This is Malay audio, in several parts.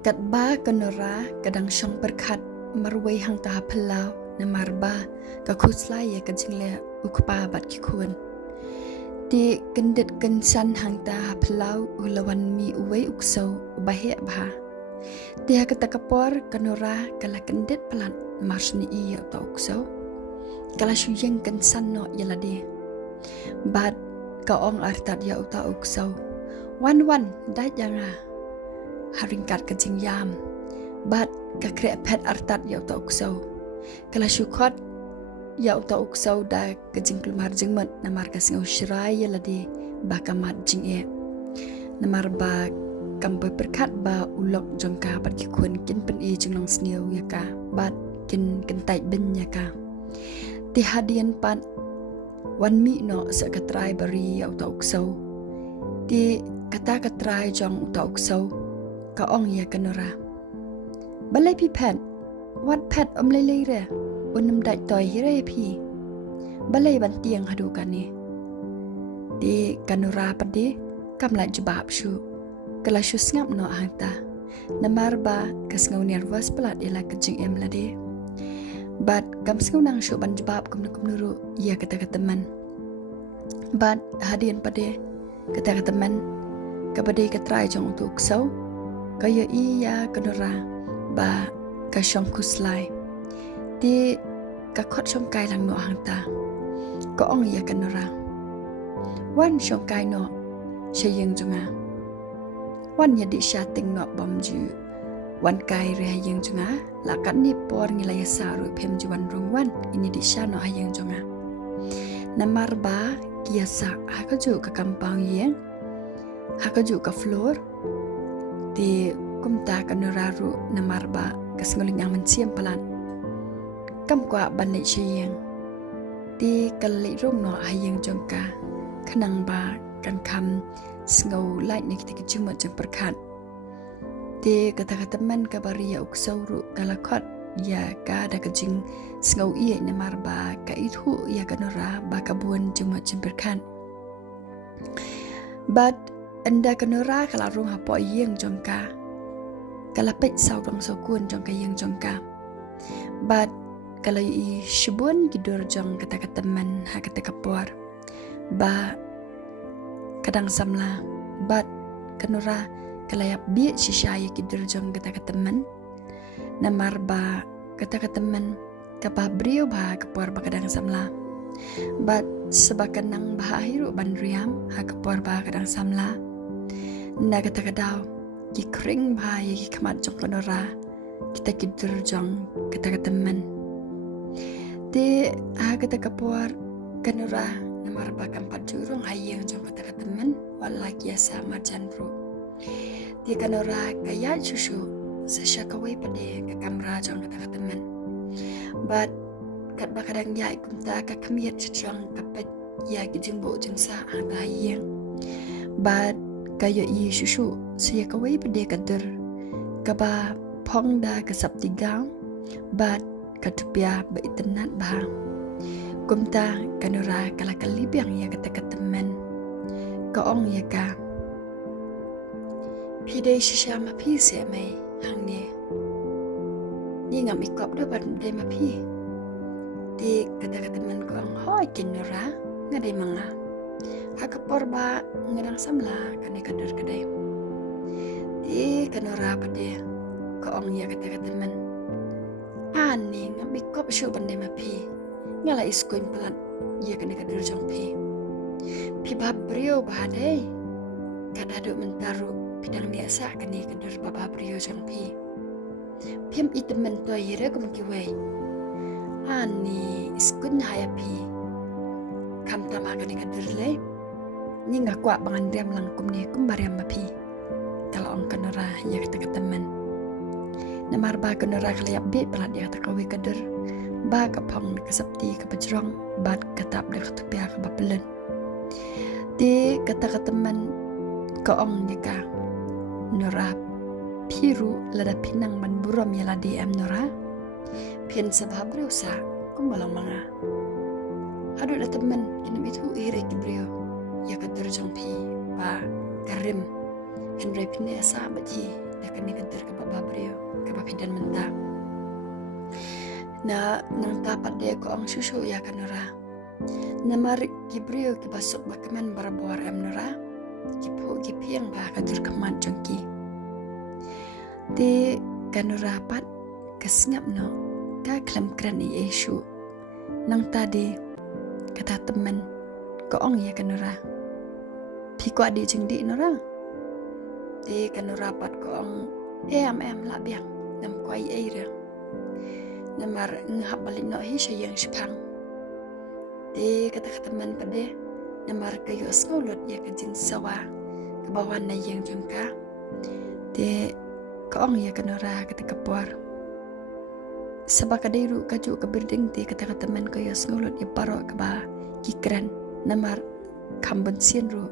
Kat ba kanora kadang syong berkat marway hang tahap pelau na marba ka kuslay ya kajingle ukpa bat kikun. Di kendit kensan hang tahap pelau ulawan mi uway ukso ubahe bah. Di hakata kapor kanora kala kendit pelan marsni iya ta ukso. Kala syuyeng kensan no yaladi. Bat kaong artat ya uta ukso. Wan dah jangan haringkat kejing yam bat kakre pet artat ya uta ukso kala syukot ya uta ukso da kejing kelmar jengmet namar kasing usrai yaladi bakamat jing e namar ba kambe berkat ba ulok jongka bat kikun kin pen e jenglong sniu ya ka bat kin kentai ben ya ka ti hadian pan wan mi no sa katrai bari ya uta ukso di kata katrai jong uta ukso kaong ya kanora balai pi pen wat pet lei re unum dai toy hire pi balai ban tiang hadu kani di kanora padi kam la jebab shu kala shu ngap no hanta namar ba kas ngau nervous pelat ila kejing em lade bat kam sngau nang shu ban jebab kum nuru ya kata teman bat hadian pade kata teman kabade katrai jong untuk sau kaya iya kanora ba ka syong kuslay di ka khot syong kai lang no hangta ko ong iya kanora wan syong kai no syayeng junga wan ya di syating no bom ju wan kai re hayeng junga lakan ni por ngilaya saru phem juan rong wan ini di sya no hayeng junga namar ba kiasa hakaju ka kampang yeng hakaju ka floor di kumta kanuraru namarba kasnguling ang mansiyam palan kam kwa banai chiyeng di kalai rong no hayeng jongka kanang ba kan kam sngo light ni kita cuma jeng perkat di kata-kata man kabari ya uksauru kalakot ya ka ada kejing sngo iya namarba ka itu ya kanura ba kabuan cuma jeng perkat but anda kanura kala rung hapo yeng jongka kala pet saw rong sokun jongka yeng jongka bat kala i shibun gidur jong kata man ha kata kapor ba kadang samla bat kanura kala yap bi shisaya gidur jong kata man namar ba kata man kapabrio ba kapor ba kadang samla bat sebakan nang bahahiru bandriam ha kapor ba kadang samla na kata-kadaw ki kring bahaya ki kamat jong kanora kita kidur jong kata-kata man di kata kapuar kanora namar bakam pajurung hayeng jong kata-kata man walak yasa marjan bro di kanora kaya susu sasya kawai pade ke kamera jong kata-kata man but kat bakadang ya ikumta ka kamiat jong kapet ya ki jengbo jengsa hayeng but kaya i susu saya kawai pede kader kaba pongda kasap tigang bat katupia ba internet bah kumta kanura kala kalibyang ya kata teman kaong ya ka pide shisha ma pi se mai hangne ni ngam ikop do bat de ma pi di kata teman kaong hoi kinura ngadai manga hakapor ba ngadang samla kane kader kadai di kanora pade kaong ya kata man ani ngambi kop shu bande mapi ngala iskoin pelat ya kane kader jong pi babrio bahadai kadado mentaru bidang biasa kane kader babrio jong pim itemen to yere kum kiwai ani iskun hayapi kam tama kane kader le ni nggak kuat bangan langkum ni kumbariam mapi kalau ang kanora ya kata man namar ba kanora kaliap bit pelat ya kata kawi kader ba kapang kasapti kapajrong bat katap dak tupia ka bapelen di kata man kaong nika nora piru lada pinang man buram ya ladi am nora pian sabab rusa kumbalang manga adu da teman kini itu ire kibrio ya kader jong pi ba karim Henry Pine sahabat ji Dakan ni kentir ke babrio ke bapidan mentah. Na nang tapat dia ko ang susu ya kanora. Namar gibrio ki basuk bakaman barabuar amnora. Kipu kipiang ba kadir keman jengki. Di kanora pat kesngap no ka klam kran i Yesu. Nang tadi kata teman ko ong ya kanora. Pi ko adi jeng di nora. Di kanora pat ko ong em la biang nam kwai eira. Namar ngahap balik no hi sayang sepang. Di kata teman pade namar kayu asngolot ya kajin sawa kebawan na yang jengka. Di kaong ya kanora kata kepuar. Sabak kadairu kaju kebirding di kata teman kayu asngolot ya paro keba kikran namar kambon sienru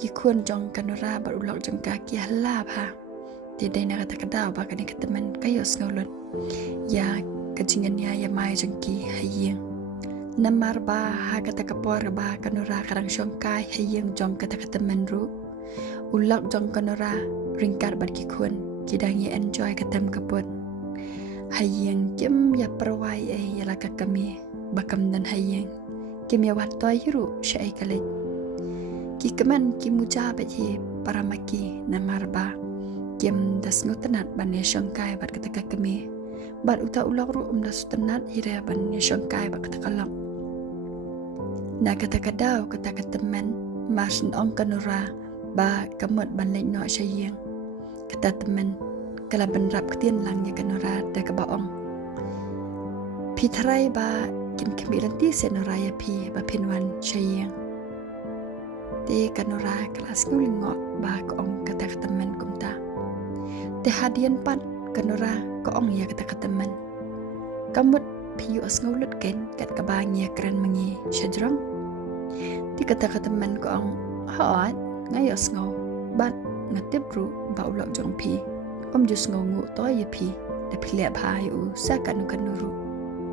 kikuan jong kanora barulok jengka ki halab ha. Di dai na kata kadau ba kani keteman kayu asngolot ya kajingannya ya mai jengki hayeng. Namar ba ha kata kapor ba kanora karang syongkai hayeng jong kata keteman ru. Ulak jong kanora ringkar bar kikun kidangi enjoy ketem kaput. Hayeng kim ya perwai ya laka kami bakam dan hayeng. Kim ya watoi hiru syai kalik. Kikeman kimuja bayi para maki namar ba. Kim das ngutenat bane syongkai bar kata kami. Bat uta ulak ru das tenat hira bane syongkai bar kata kalak. Na kata kadau kata keteman marsin ong kanora ba kamut banlek no syayeng. Kata teman kala benrap ketien langnya kanora da kebaong. Pi tarai ba kim kemiranti senora ya pi ba pinwan syayeng. Di kanora kelas ngulingok ba koong kata keteman kumta. Te hadian pat kanora koong ya kata keteman. Kamut piyu asngulut ken kat kabangnya keren mengi syajrong. Di kata keteman koong haat ngayos ngau bat ngatip ru ba ulak jong pi. Jus ngau ngu to ya pi da pilep hai u sakan kanuru.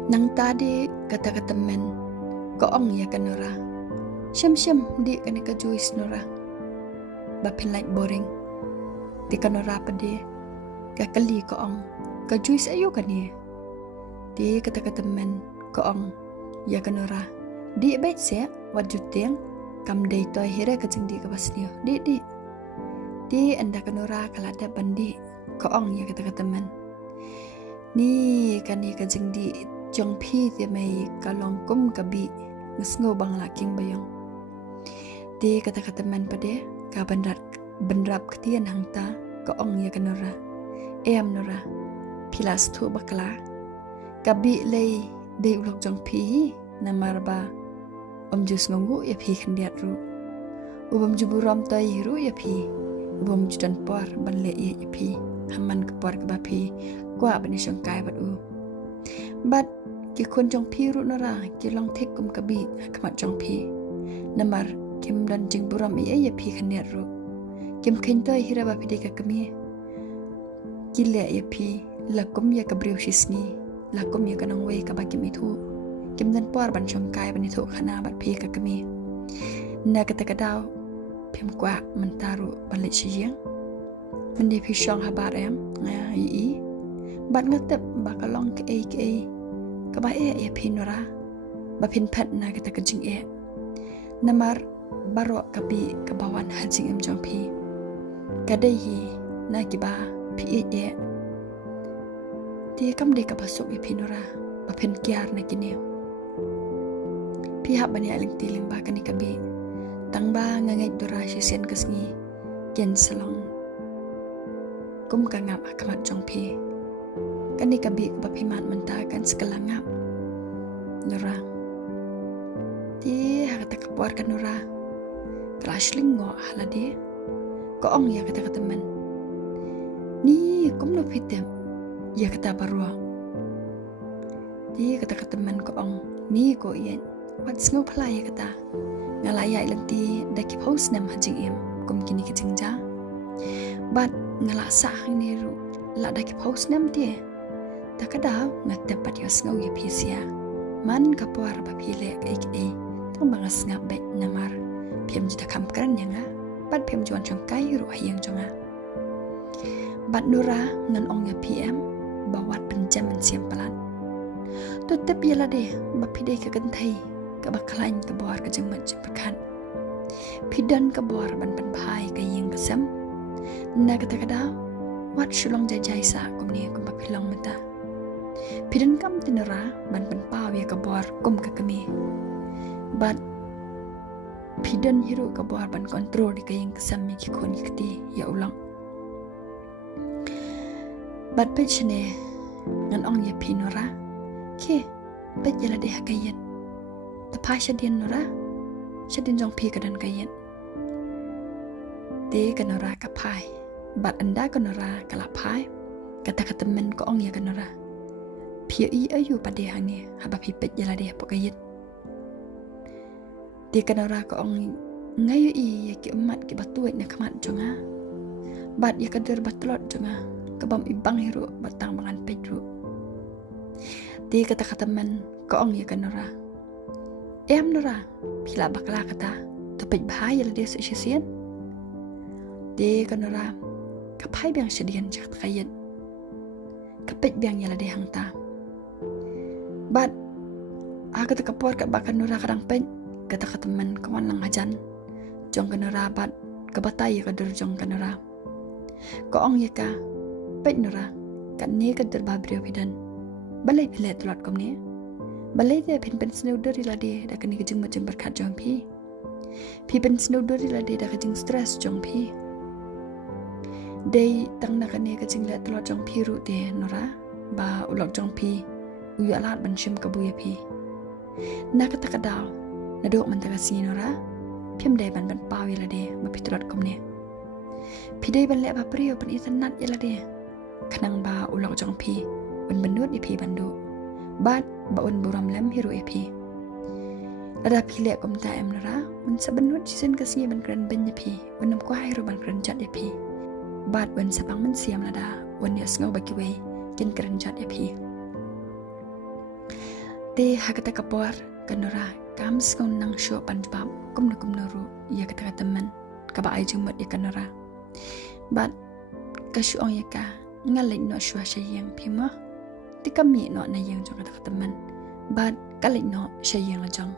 Nang tadi kata keteman koong ya kanora. Syam di kani ka juis nora. Ba pin like boring. Di kanora pade ka kali koong ka juis ayo kani. Di kata keteman koong ya kanora. Di baik se wat juteng kam dei toy hira ka jeng di ka basnio. Di anda kanora kalada bandi koong ya kata teman. Ni kani ka jeng di jong pi te mai kalong kum kabi ngesngo bang laking bayong. Di kata teman pade ka benrap ketian hangta koong ya kanora. Em nora pilas tu bakla kabi lei dei ulok jong pi namarba jus ngungu ya pi kandiat ru. Juburam toy hiru ya pi. Judan por banle ya pi. Haman ke por ke bapi. Kwa bani syongkai bat u. Bat ki kun jong pi ru nora ki long tek kum kabi kamat jong pi. Namar kim dan jing buram ya pi kandiat ru. Kim kentoy hira bapi deka kami. Kile ya pi lakum ya kabriu shisni. Lakum ya kanang wei kabakim itu. Kim dan por ban syongkai ban itu khana bat pi ka kami. Na kata kadau pim kwa mentaru balik syang. Mendi pi syong habar em i bat ngatep bakalong ke ka ba ya pi nora ba pin pet na kata kejing namar baro kabi kabawan hajing em jong pi kadai hi na ki ba pi dia kam de ka basuk pi nora ba pin kiar na kini pihak bani aling tiling ba kani kabi tangba ngangai dura sisen kesngi ken selong kum kangap akamat jong pi kani kabi ba pimat mentakan sekelangap nora di kata kepuar kan nora krashling ngo halade koong ya kata teman ni kum no pitem ya kata barua di kata teman koong ni ko yen what's ngo pala ya kata ngalaya ilanti daki post nam hajing em kum kini kejingja bat ngalasa hang niru la daki post nam tie takadaw ngatapat yos ngau ya pisia man kapuar ba pile tong bangas ngabet namar piem jita kam kran yang bat piem juan chong kai ru hayang jonga Bat nura ngan ong ya PM bawat penjaman siam pelan. Tutip yala deh bapide ke gentai ke baklain ke bawar ke jengmat jemperkan. Pidan ke bawar ban penpai ke ying kesem. Na kata kada wat shulong jajai sa kumni kum papilong mata. Pidan kam tinera ban penpau ya ke bawar kum ke kemi. Bat pidan hiru ke bawar ban kontrol di ke ying kesem mi kikun ikti ya ulang. Bat pechne ngan ong ya pinora ke pet yala deh kayet tapi syadin nora syadin jong pi kadan kayet de kanora kapai bat anda kanora kalapai kata men ko ong ya kanora pi i ayu pade hang haba pi pet yala deh pokayet de kanora ko ong ngayu i ya ki emat ki batuet na kamat jonga bat ya kader batlot jonga kabam ibang hiru batang bangan pedru di kata men ko ong ya kanora nora pila bakla kata topik bahaya la desa isisian di kanora kapai biang sedian jak kayet kapet biang yala de hangta bat aga ta kapor ka bakan nora kadang pen kata men kawan lang ajan jong kanora bat kabatay ka dur jong kanora ko ong ya ka pet nora kan ne ka derbabrio bidan balai pilet lot komne balai de pen snowder ilade da kan kejeng macam berkat jong pi pen snowder ilade da kejeng stress jong pi dei tang na kan kejeng let lot jong pi ru de nora ba ulok jong pi uya lat ban shim ka buya pi na kata kadaw na dok man ta si nora pim dei ban pau ilade ba pitrot komne pi dei ban le ba prio pan itanat ilade kanang ba ulok jong pi un benut ipi bandu bat ba un buram lem hiru ipi ada pile kom ta em nara un sabenut sisen kasih ban kran ben ipi un ko hiru ban kran jat ipi bat un sapang men siam lada un ya sngo baki we kin kran jat ipi te hakata kapor kanora kam skon nang sho pan bab kum naru ya kata teman ka ba ai jumot ya kanora bat kashu ong ya ka ngalek no shwa shayang pima tika mi no na yang jong kata teman bat kalek no shayang la jong